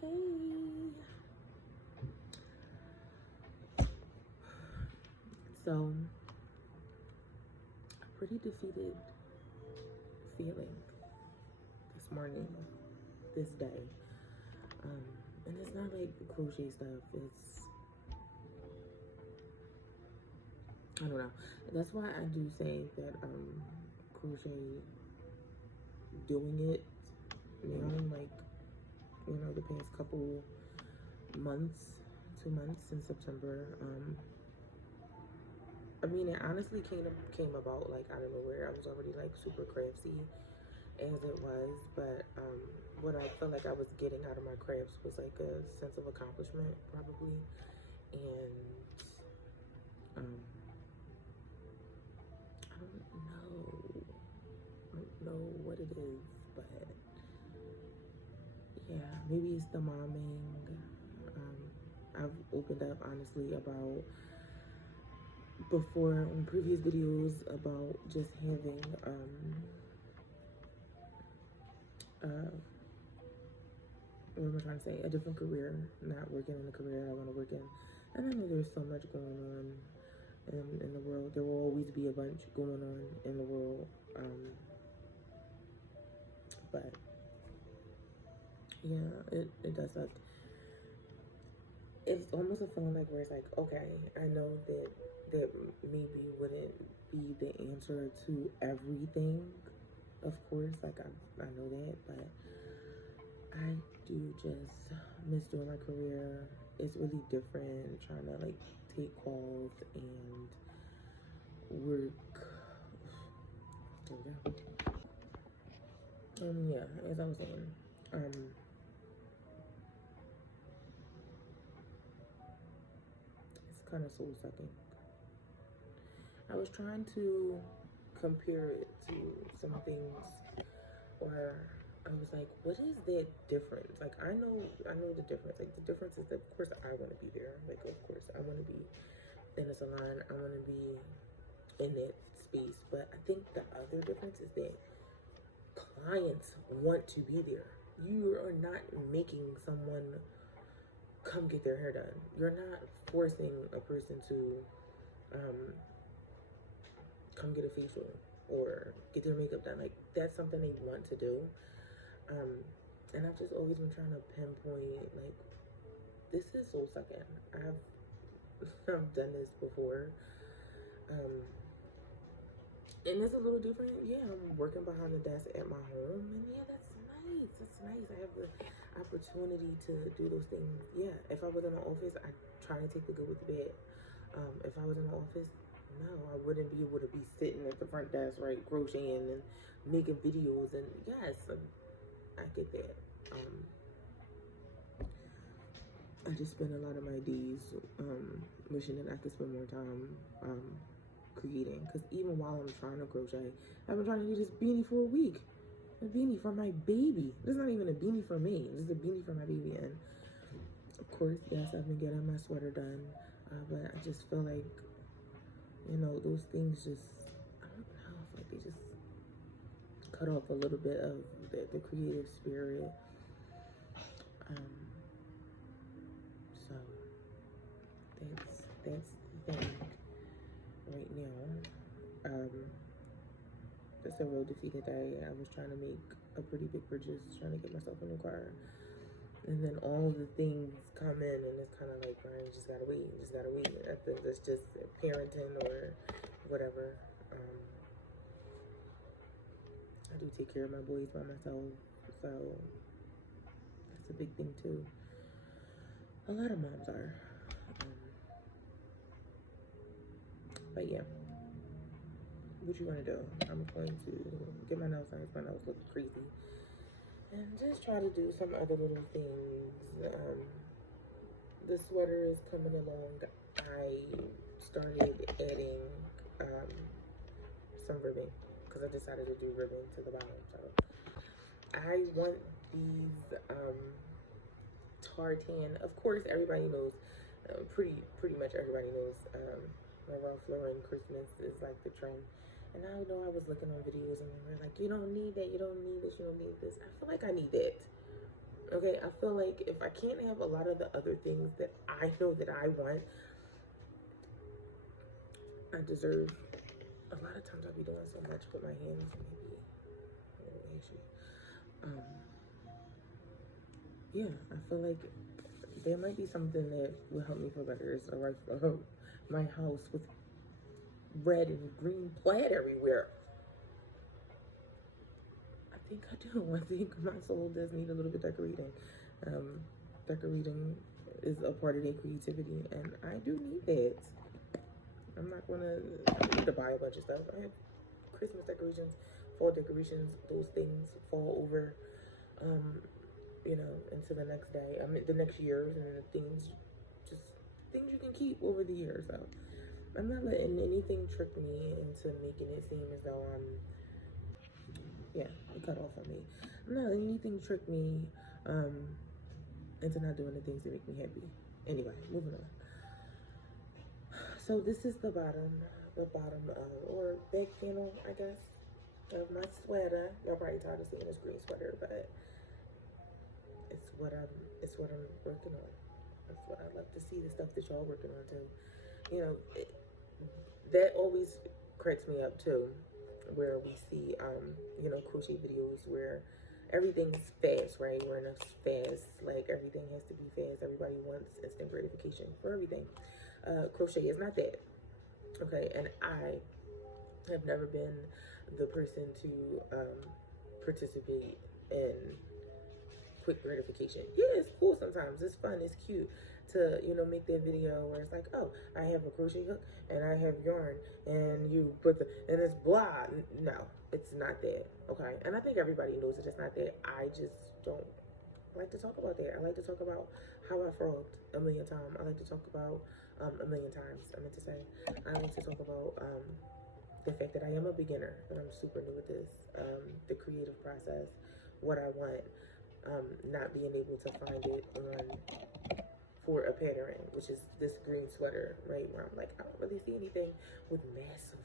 Hey. So, a pretty defeated feeling this morning, this day. And it's not like crochet stuff. It's, I don't know. That's why I do say that crochet, doing it, like, the past couple months, 2 months since September. I mean, it honestly came about like out of nowhere. I was already like super crafty as it was, but what I felt like I was getting out of my crafts was like a sense of accomplishment, probably, and I don't know what it is, but yeah, maybe it's the momming. I've opened up honestly about before on previous videos about just having what am I trying to say? A different career, not working in the career I want to work in. And I know there's so much going on in the world. There will always be a bunch going on in the world. But yeah, it does suck. It's almost a feeling like where it's like, okay, I know that maybe wouldn't be the answer to everything, of course, like I know that, but I do just miss doing my career. It's really different trying to like take calls and work. There we go. Yeah, as I was saying, it's kind of soul sucking. I was trying to compare it to some things where I was like, what is that difference? Like, I know the difference. Like, the difference is that, of course, I want to be there. Like, of course, I want to be in a salon. I want to be in that space. But I think the other difference is that clients want to be there. You are not making someone come get their hair done. You're not forcing a person to come get a facial or get their makeup done. Like, that's something they want to do. And I've just always been trying to pinpoint, like, this is soul sucking. I've done this before. And it's a little different. Yeah, I'm working behind the desk at my home, and yeah, that's nice. That's nice. I have the opportunity to do those things. Yeah, if I was in the office, I'd try to take the good with the bad. If I was in the office, no, I wouldn't be able to be sitting at the front desk, right, crocheting and making videos. And yes, I get that. I just spend a lot of my days wishing that I could spend more time creating. Because even while I'm trying to crochet, I've been trying to do this beanie for a week. A beanie for my baby. This is not even a beanie for me. This is a beanie for my baby. And of course, yes, I've been getting my sweater done. But I just feel like, those things just, I don't know, I feel like they just cut off a little bit of the creative spirit. So that's the thing right now. It's a real defeated day. I was trying to make a pretty big purchase, trying to get myself a new car. And then all the things come in and it's kind of like, Brian, you just gotta wait. You just gotta wait. I think that's just parenting or whatever. I do take care of my boys by myself. So that's a big thing too. A lot of moms are. But yeah. What you gonna do? I'm going to get my nails done. My nails look crazy. And just try to do some other little things. The sweater is coming along. I started adding some ribbon because I decided to do ribbon to the bottom. So I want these tartan. Of course, everybody knows. Pretty much everybody knows. Ralph Lauren Christmas is like the trend. And I know I was looking on videos and they were like, you don't need that, you don't need this, you don't need this. I feel like I need that. Okay, I feel like if I can't have a lot of the other things that I know that I want, I deserve. A lot of times I'll be doing so much with my hands, maybe a little ashy. Um, yeah, I feel like there might be something that will help me feel better. It's alright for my house with red and green plaid everywhere. I think I do. I think my soul does need a little bit decorating. Decorating is a part of their creativity, and I do need that. I'm not gonna need to buy a bunch of stuff. I have Christmas decorations, fall decorations. Those things fall over, you know, into the next day. I mean, the next years, and then the things, just things you can keep over the years. So I'm not letting anything trick me into making it seem as though I'm, yeah, it cut off on me. I'm not letting anything trick me into not doing the things that make me happy. Anyway, moving on. So this is the bottom or back panel, I guess, of my sweater. Y'all probably tired of seeing this green sweater, but it's what I'm working on. That's what I love to see, the stuff that y'all working on too. You know, that always cracks me up too, where we see you know, crochet videos where everything's fast, right? We're in a fast, like everything has to be fast. Everybody wants instant gratification for everything. Crochet is not that, okay? And I have never been the person to participate in quick gratification. Yeah, it's cool sometimes. It's fun. It's cute to, you know, make that video where it's like, oh, I have a crochet hook and I have yarn and you put the, and it's blah. No, it's not that, okay? And I think everybody knows that it's not that. I just don't like to talk about that. I like to talk about how I frogged a million times. I like to talk about a million times, I meant to say. I like to talk about the fact that I am a beginner, that I'm super new at this, the creative process, what I want, not being able to find it on for a pattern, which is this green sweater, right? Where I'm like, I don't really see anything with massive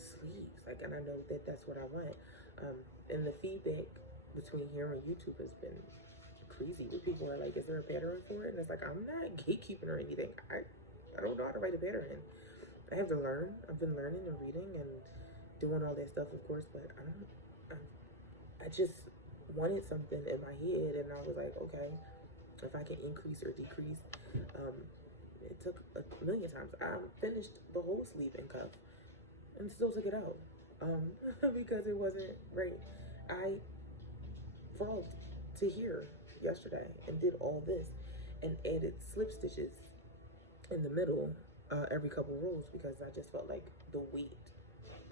sleeves, like, and I know that that's what I want. And the feedback between here and YouTube has been crazy, where people are like, is there a pattern for it? And it's like, I'm not gatekeeping or anything. I don't know how to write a pattern. I have to learn. I've been learning and reading and doing all that stuff, of course, but I just wanted something in my head, and I was like, okay, if I can increase or decrease. It took a million times. I finished the whole sleeve and cuff and still took it out because it wasn't right. I frogged to here yesterday and did all this and added slip stitches in the middle every couple rows because I just felt like the weight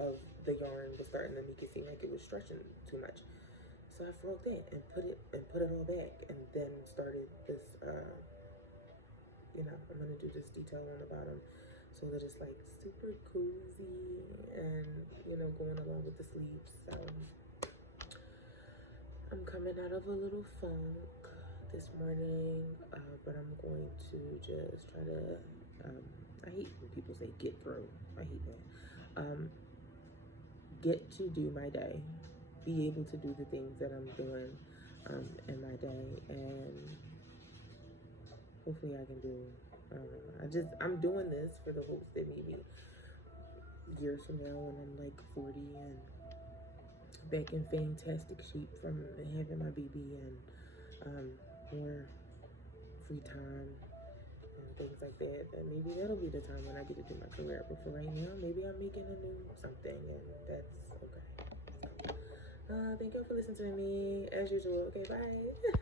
of the yarn was starting to make it seem like it was stretching too much. So I frogged that and put it all back, and then started this. You know, I'm gonna do this detail on the bottom so that it's like super cozy and, you know, going along with the sleeves. So I'm coming out of a little funk this morning, but I'm going to just try to. I hate when people say get through. I hate that. Get to do my day, be able to do the things that I'm doing in my day, and hopefully I can do. I'm doing this for the hopes that maybe years from now, when I'm like 40 and back in fantastic shape from having my baby and more free time and things like that, then maybe that'll be the time when I get to do my career. But for right now, maybe I'm making a new something, and that's okay. Thank you for listening to me as usual. Okay, bye.